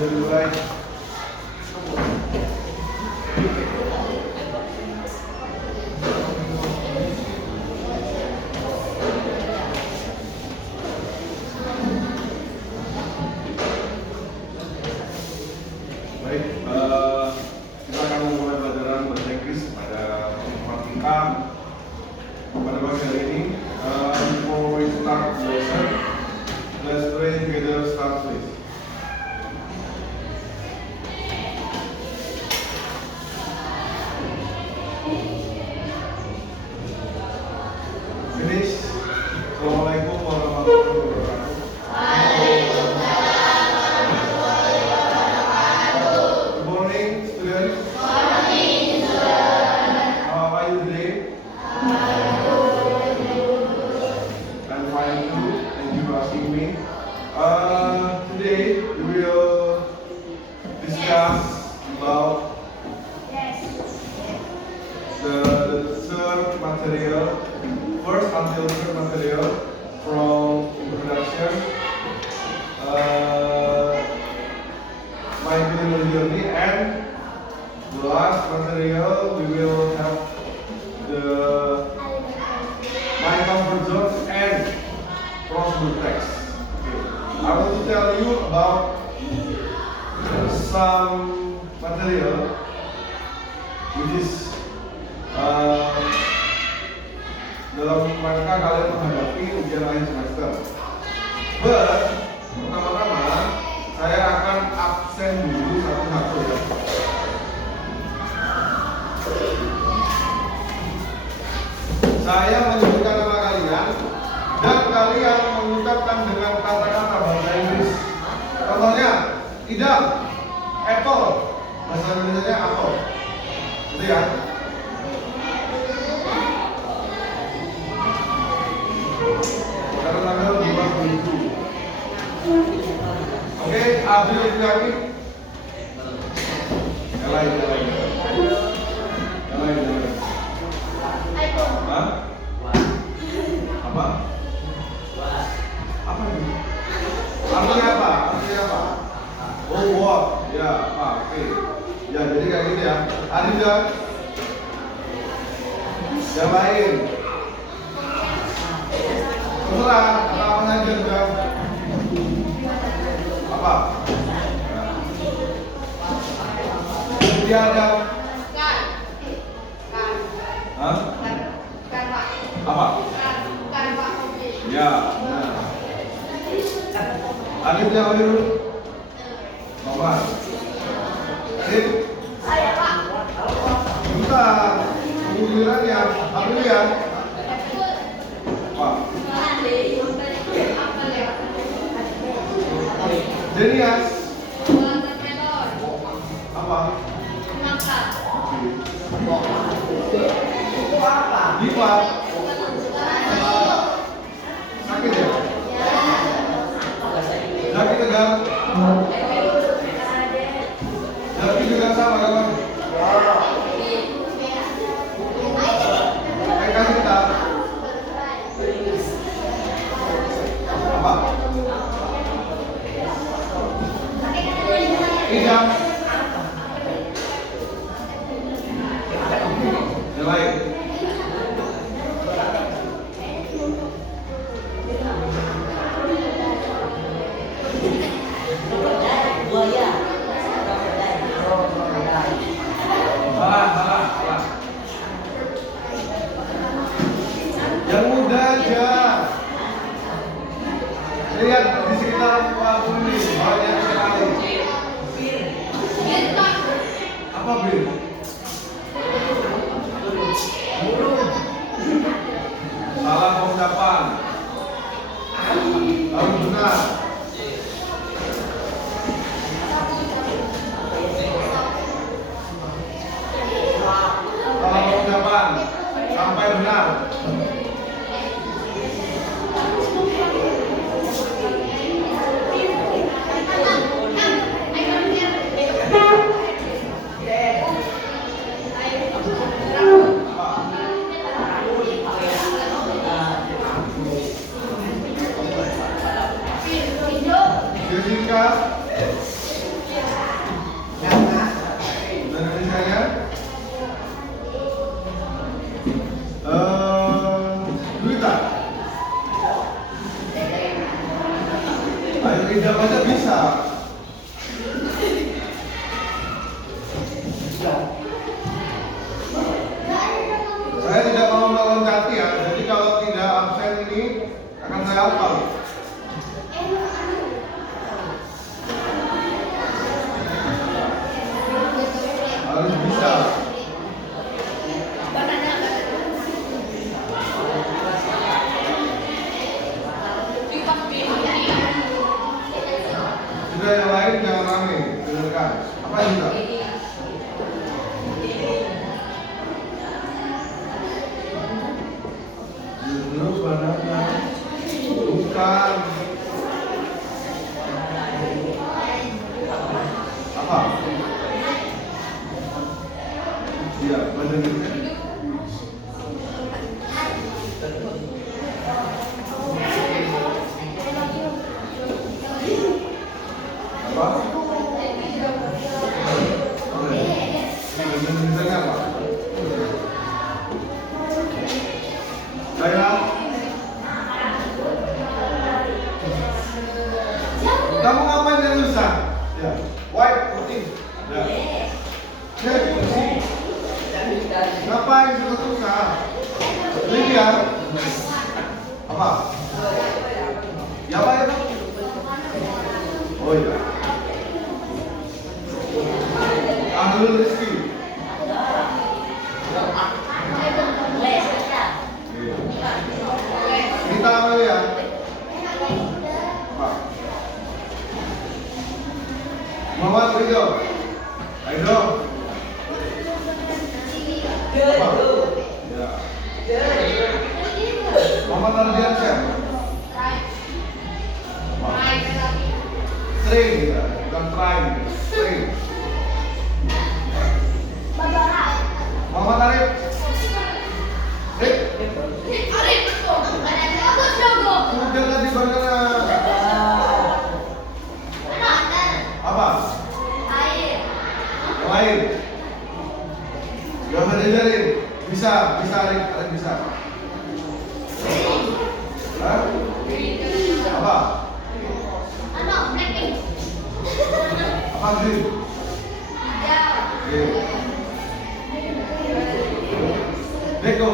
sudah dimulai. Baik, kita akan memulai pelajaran bahasa Inggris pada pertemuan kita pada pagi hari ini. Before we start the lesson, let's pray together. Start please. Finish. Assalamualaikum warahmatullahi wabarakatuh. Good morning, students. How are you today? I'm fine too. Thank you for asking me. Today we will discuss about the third material, first until third material from introduction, my culinary journey, and the last material we will have the my comfort zone and crossword text. Okay. I want to tell you about some material which is dalam rangka kalian menghadapi ujian akhir semester. But pertama-tama saya akan absen dulu satu-satu ya. Saya menyebutkan nama kalian dan kalian mengucapkan dengan kata-kata bahasa Inggris. Contohnya, idam, apple, bahasa Indonesia apple, gitu ya. Karena tanggal 27. Oke, Abdul lagi. Yang lain. Hah? Apa? Apa ini? Artinya apa? Oh, what? Ya, apa? Oke. Ya, jadi kayak gitu ya. Ada juga yang lain. Terserah, apa saja juga. Apa? Dia ada. Hah? Apa? Ya, benar. Alif yang dulu. Nomor. Sip. Saya Pak. Bentar. Giliran ya. Ambil ya. Pak. Jenias. Apa? Lipat. Sakit ya? Sakit tegang. Sakit juga sama kawan. Kasih kita. Apa? Idam. Yang lain. Salah. Yang muda aja. Lihat di sekitar Pak ini banyak sekali. Apa bir? Salah pengucapan. Harus benar. Salah pengucapan. Sampai benar. Jessica. Ayo tidak aja bisa. Saya tidak mau meloncati ya. Jadi kalau tidak absen ini akan saya hafal. Harus bisa. Sudah yang lain jangan rame, dengarkan. Apa yang sudah? Judul banana. Bukan. Apa? Iya, badan itu. Apa? Misalnya apa? Saya. Kamu ngapain yang susah? Ya. White putih. Ya. Ya, putih. Ngapain susah? Ini ya. Apa? Ya apa itu? Oh iya. Ahlul Rizki. Kita ambil ya. Apa? Muhammad Ridho. Ridho. Apa? Ya. Muhammad Ardiansyah. String, bukan trying. String. Muhammad Arif. Arif. Arif betul. Aku jago. Sudah tadi bagaimana? Apa? Air. Yang lain. Gak ngajarin. Bisa Arif, Arif bisa. Hah? Apa? Blackpink. Apa sih? Oke. Beko.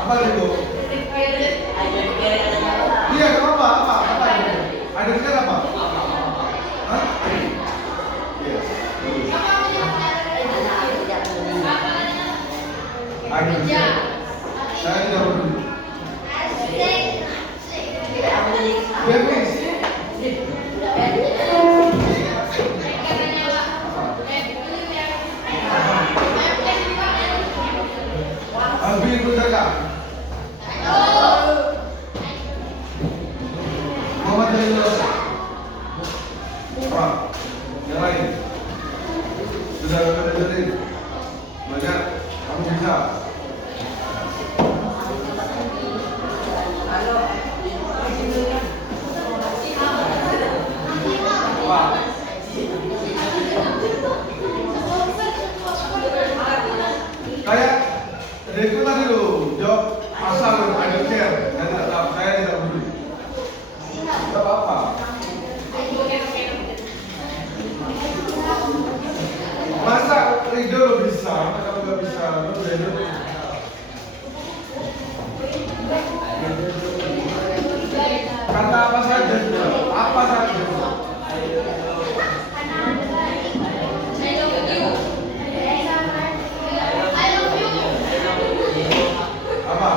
Apa Beko? Iya, kenapa? Apa itu? Ada dengar apa? Hah? Iya. Ada. Saya tidak peduli. Bebis. Albi Putaka. Muhammad Jalil. Apa? Yang lain. Sudah belajar banyak. Kamu bisa. Apa? Kayak Deku tadi lo jawab asal I don't care. Saya tidak tahu, saya tidak peduli. Tidak apa-apa. Masa Ridho lo bisa, masa kamu nggak bisa, lo Ridho. Kata apa saja, apa saja. Apa?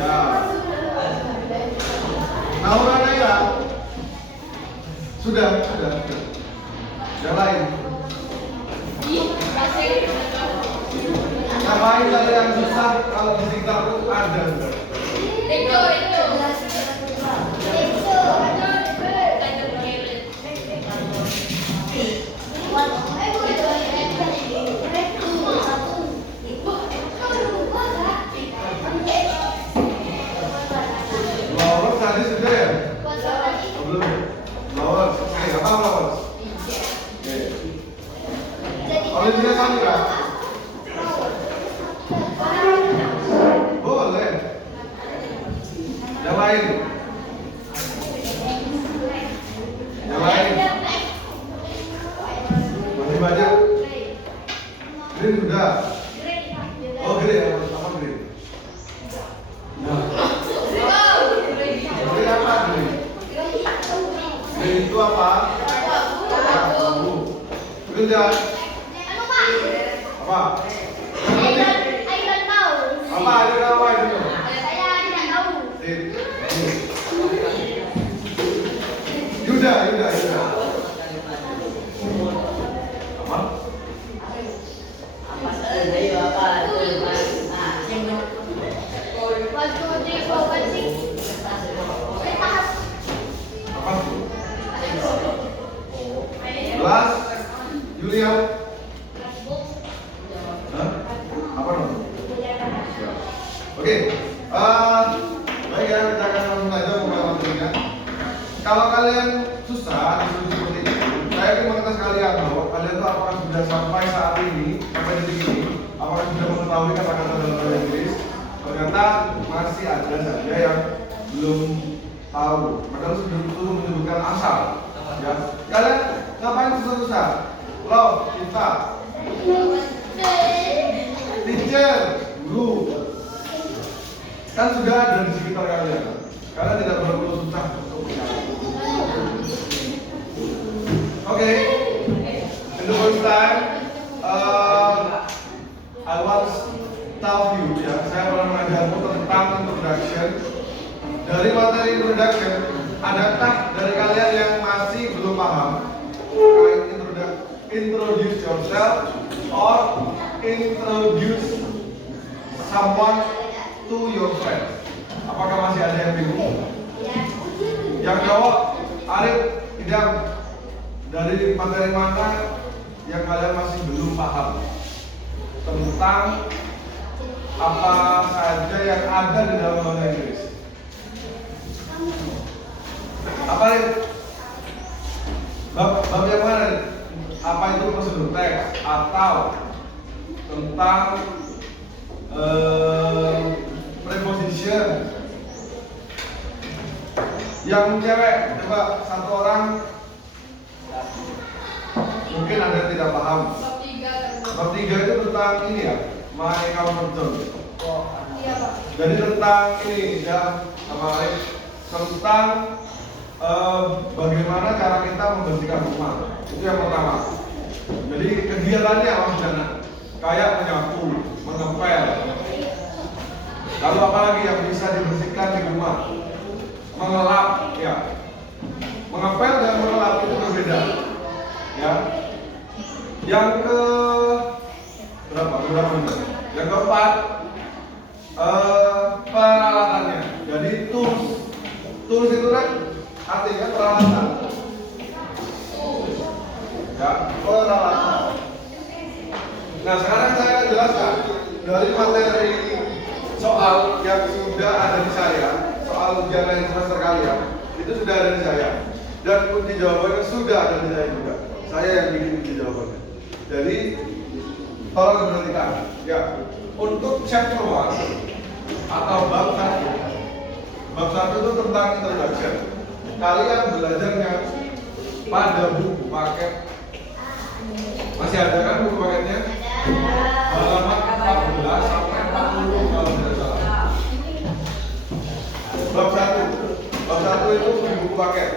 Ya. Naura Naila. Sudah. Yang lain. Ngapain ada yang susah kalau di sekitar itu ada? Itu. Lolos tadi sudah ya? Belum. Lolos. Apa lolos? Oke. Olivia Sandra. lain? Yang lain? Masih banyak? Green sudah? Oh green, apa green? Nah, green apa green? Green itu apa? Abu. Green dan apa? Apa? Ada apa itu? Yuda. Apa? Apa tuh? Gelas? Julia? Hah? Apa dong? Oke. Baik ya, kita akan langsung aja memulainya. Kalau kalian susah disuruh seperti itu, saya ingin mengetes kalian bahwa kalian tuh apakah sudah sampai saat ini, sampai detik ini, apakah sudah mengetahui kata-kata dalam bahasa Inggris? Ternyata masih ada saja yang belum tahu. Padahal sudah menyebutkan asal. Ya, kalian ngapain susah-susah? Love, cinta, teacher, guru, kan sudah ada di sekitar kalian. Kalian tidak perlu susah untuk mencari. Okay, in the first time, I want to tell you ya, saya pernah mengajarmu tentang introduction. Dari materi introduction, adakah dari kalian yang masih belum paham introduce yourself or introduce someone to your friend? Apakah masih ada yang bingung? Yang jawab, Arif, tidak. Dari materi mana yang kalian masih belum paham tentang apa saja yang ada di dalam bahasa Inggris? Apa nih? Bab yang mana? Apa itu prosedur teks atau tentang preposition? Yang cewek, coba satu orang. Mungkin ada yang tidak paham. Bab 3 itu tentang ini ya, my comfort zone. Jadi tentang ini ya, sama Alex, tentang bagaimana cara kita membersihkan rumah. Itu yang pertama. Jadi kegiatannya maksudnya kayak menyapu, mengepel. Lalu apa lagi yang bisa dibersihkan di rumah? Mengelap, ya. Mengepel dan mengelap itu berbeda. Ya. Yang ke berapa? Yang keempat, peralatannya. Jadi tools itu kan artinya peralatan. Ya, peralatan. Nah, sekarang saya akan jelaskan dari materi soal yang sudah ada di saya, soal ujian akhir semester kalian, itu sudah ada di saya. Dan kunci jawabannya sudah ada di saya juga. Saya yang bikin kunci jawabannya. Jadi tolong diperhatikan. Ya, untuk chapter 1 atau bab 1. Bab 1 itu tentang introduction. Kalian belajarnya pada buku paket. Masih ada kan buku paketnya? Halaman 14 sampai 40 kalau tidak salah. Bab 1. Bab 1 itu di buku paket.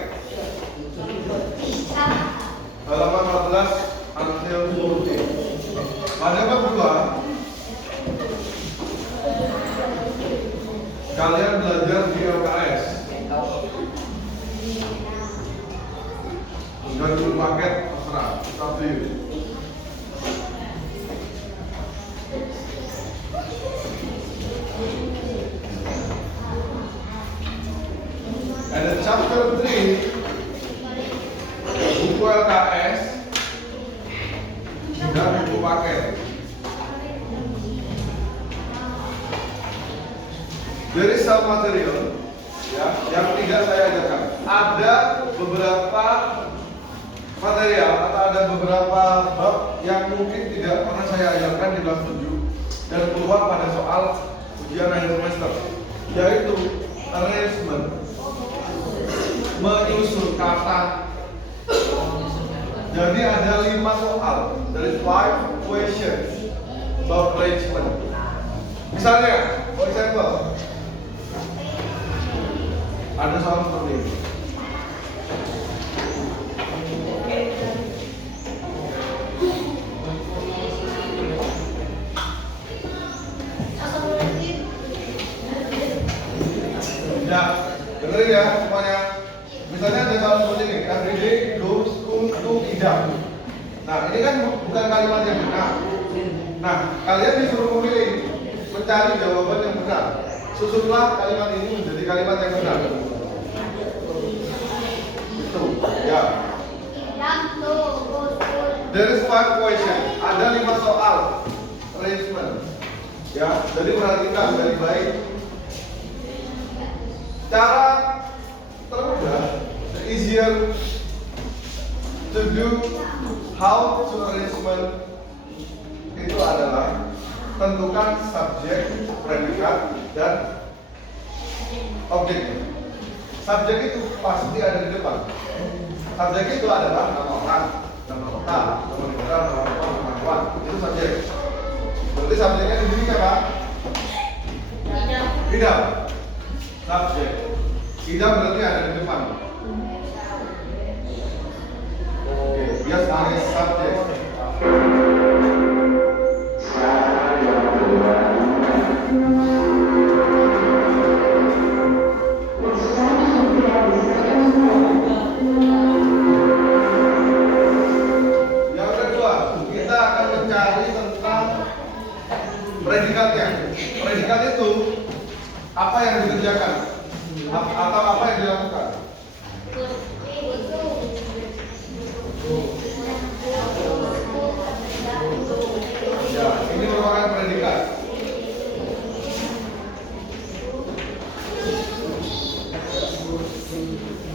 Halaman 14 until 40. Pada bab 2 kalian belajar di LKS. Dan buku paket terserah, tapi ada chapter 3 buku LKS dan buku paket. Dari some material ya, yang tidak saya ajarkan. Ada beberapa material atau ada beberapa bab yang mungkin tidak pernah saya ajarkan di kelas 7 dan keluar pada soal ujian akhir semester, yaitu arrangement. Menyusun kata. Jadi ada 5 soal dari 5 questions about arrangement. Misalnya, for example, ada soal seperti ini. Ya, dengerin ya semuanya. Misalnya ada soal seperti ini, every day goes to Idam. Nah, ini kan bukan kalimat yang benar. Nah, kalian disuruh memilih, mencari jawaban yang benar. Susunlah kalimat ini menjadi kalimat yang benar. Itu, ya. There is 5 question. Ada 5 soal arrangement. Ya, jadi perhatikan dari baik. Cara termudah, the easier to do how to arrangement itu adalah tentukan subjek, predikat, dan objek. Subjek itu pasti ada di depan. Subjek itu adalah nama orang, nama kota, nama negara, nama apa, nama hewan. Itu subjek. Berarti subjeknya di sini siapa? Idam. Subjek. Idam berarti ada di depan. Oke, dia sebagai subjek. Yang kedua, kita akan mencari tentang predikatnya. Predikat itu apa yang dikerjakan atau apa yang dilakukan. Ya, ini merupakan predikat.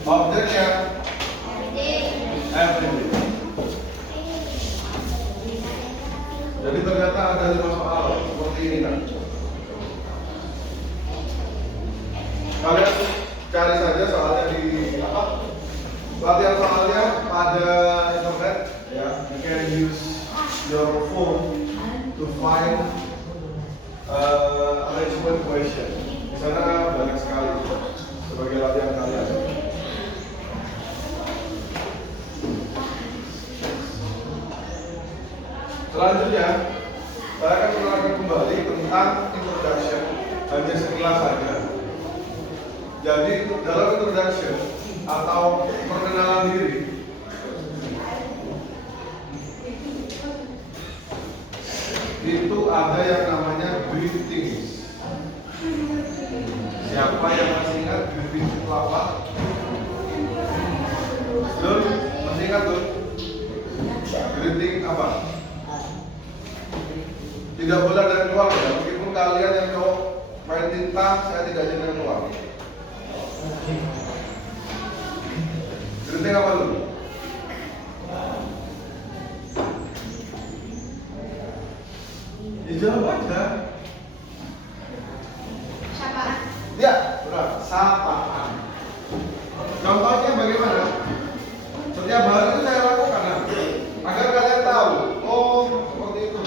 Objeknya everyday. Jadi ternyata ada 5 soal seperti ini kan. Kalian cari saja soalnya di apa? Latihan soalnya pada internet ya. You can use your phone to find arrangement question. Di sana banyak sekali sebagai latihan kalian. Selanjutnya, saya akan menerangkan kembali tentang introduction, hanya sekilas saja. Jadi dalam introduction atau perkenalan diri, itu ada yang namanya greetings. Siapa yang masih ingat greetings itu apa? Belum? Masih ingat tuh? Greeting apa? Tidak boleh dari luar ya, meskipun kalian yang cowok main tinta, saya tidak jadi keluar. Greeting apa dulu? Dijawab aja. Sapaan. Ya, benar. Sapaan. Contohnya bagaimana? Setiap hari itu saya lakukan agar kalian tahu. Oh, seperti itu.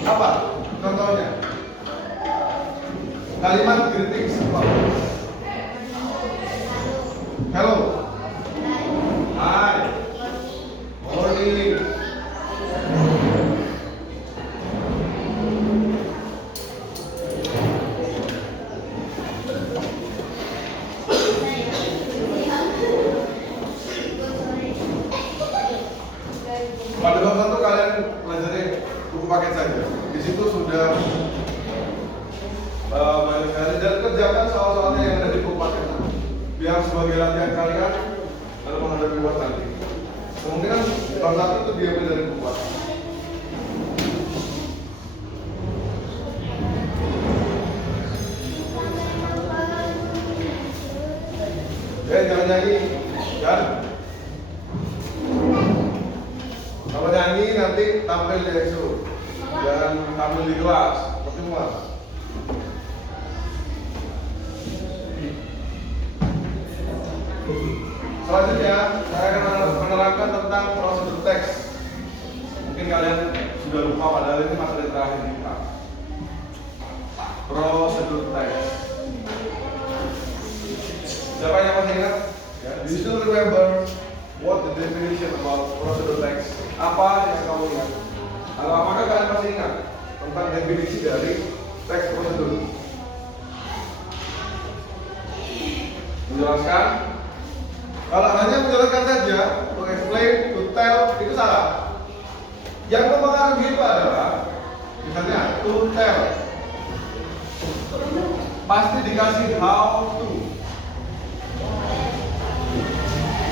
Apa? Contohnya? Kalimat greeting simple. Hello. Hi. Morning. Pada bab 1 kalian pelajari buku paket saja. Di situ sudah banyak sekali dan kerjakan soal-soalnya yang ada di buku paket. Biar sebagai latihan kalian dalam menghadapi buat nanti. Kemungkinan bab 1 itu diambil dari buku paket. Jangan nyanyi, kan? Kalau nyanyi nanti tampil di ekskul, jangan tampil di kelas, percuma. Selanjutnya, saya akan menerangkan tentang prosedur teks. Mungkin kalian sudah lupa, padahal ini materi terakhir kita. Prosedur teks. Siapa yang masih ingat? Ya, do you still remember what the definition about prosedur teks? Apa yang kamu ingat? Kalau apakah kalian masih ingat tentang definisi dari teks prosedur? Menjelaskan? Kalau hanya menjelaskan saja, to explain, to tell, itu salah. Yang mempengaruhi itu adalah, misalnya, to tell. Pasti dikasih how to.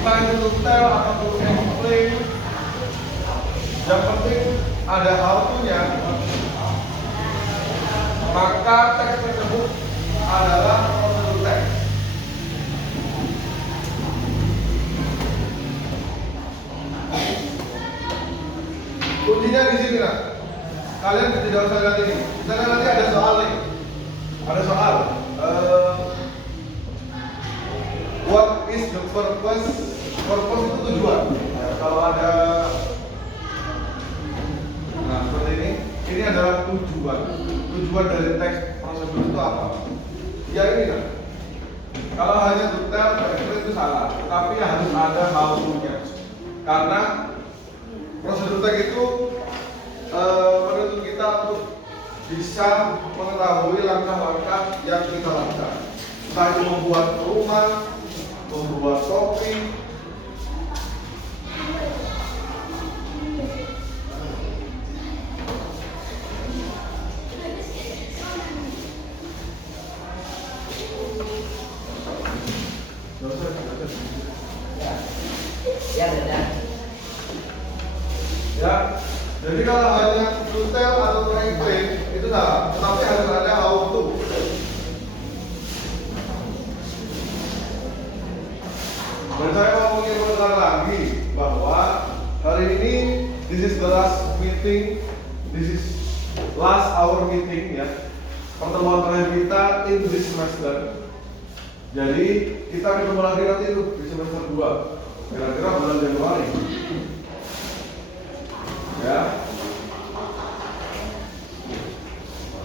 Entah itu to tell atau to explain. Yang penting ada how to-nya. Maka teks tersebut adalah prosedur teks. Kuncinya di sini lah. Kalian tidak usah lihat ini. Misalnya nanti ada soal nih. Ada soal. What is the purpose? Purpose itu tujuan. Ya, kalau ada, nah seperti ini. Ini adalah tujuan. Tujuan dari teks prosedur itu apa? Ya ini kan. Kalau hanya detail, itu salah. Tapi harus ada how to-nya. Karena prosedur teks itu menuntut kita untuk bisa mengetahui langkah-langkah yang kita lakukan. Entah itu membuat rumah, membuat kopi, ya. Jadi kalau hanya detail atau to explain itu salah, tetapi harus ada how to. Dan saya mau mengingatkan lagi bahwa hari ini this is the last meeting, this is last hour meeting ya, pertemuan terakhir kita in this semester. Jadi kita ketemu lagi nanti itu di semester 2, kira-kira bulan Januari. Ya,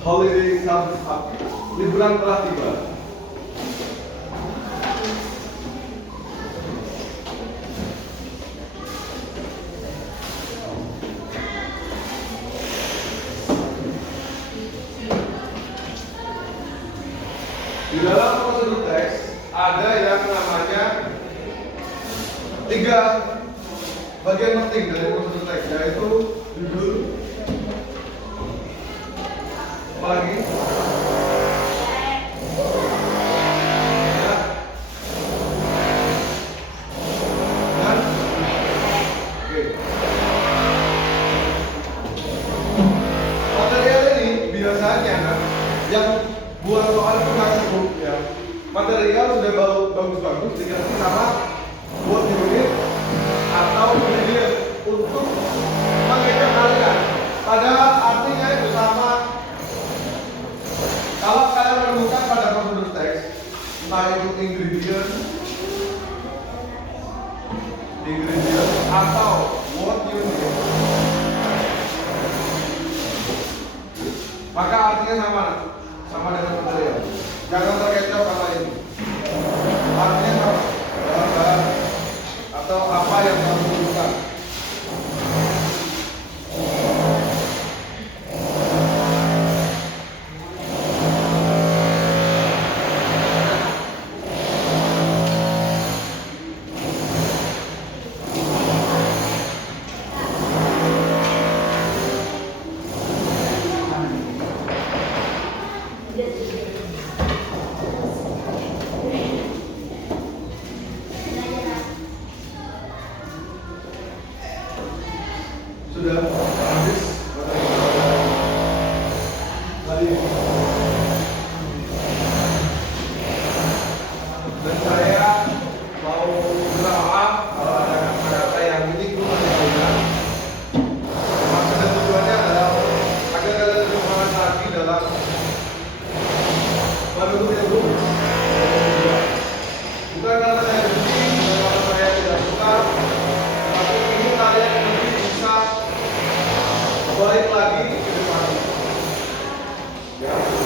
holiday comes up, liburan telah tiba. Di dalam prosedur teks ada yang namanya 3 bagian penting dari prosedur teks, yaitu judul, apalagi ya, dan oke. Material ini biasanya yang buat soal itu nggak cukup ya. Material sudah bagus-bagus dikasih sama buat unit atau ingredient untuk mengikat kalian. Padahal artinya itu sama. Kalau kalian menemukan pada prosedur teks, entah itu ingredient atau what you need, maka artinya sama dengan material. Jangan terkecoh sama ini. Artinya sama. Bahan-bahan atau apa yang kamu butuhkan. balik lagi ke depan. Ya.